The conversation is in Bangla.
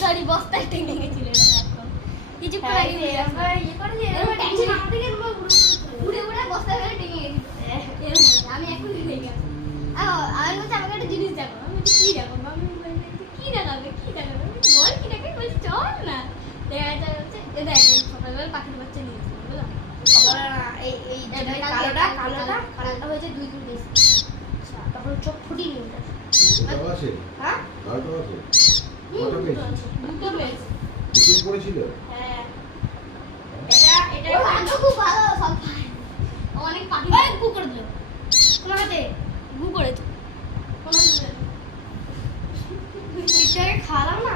সরি বস্তায় টেনে গেছিল কিছু করে আমরা ইয়ে করে যে উড়ে উড়ে বস্তায় করে টেনে গেছিল আমি এখন ভুলে গেছি আমি বলছি আমাকে একটা জিনিস দেখো আমি কি দেখো আমি কি দেখাবে বল কি দেখাবে বলছি চল না দেখা যাচ্ছে এটা একদম সকালবেলা পাখির বাচ্চা নিয়ে এসেছিল বুঝলাম সকালবেলা এই কালোটা হয়েছে 2 দিন বেশি আচ্ছা তখন চোখ ফুটিয়ে নিয়ে আছে হ্যাঁ কালটা আছে দুটো বেশ দুটো পড়েছিল হ্যাঁ এটা খুব ভালো সব অনেক পাখি গু করে দিল তোমার হাতে গু করেছে কোনো খাওয়ালাম না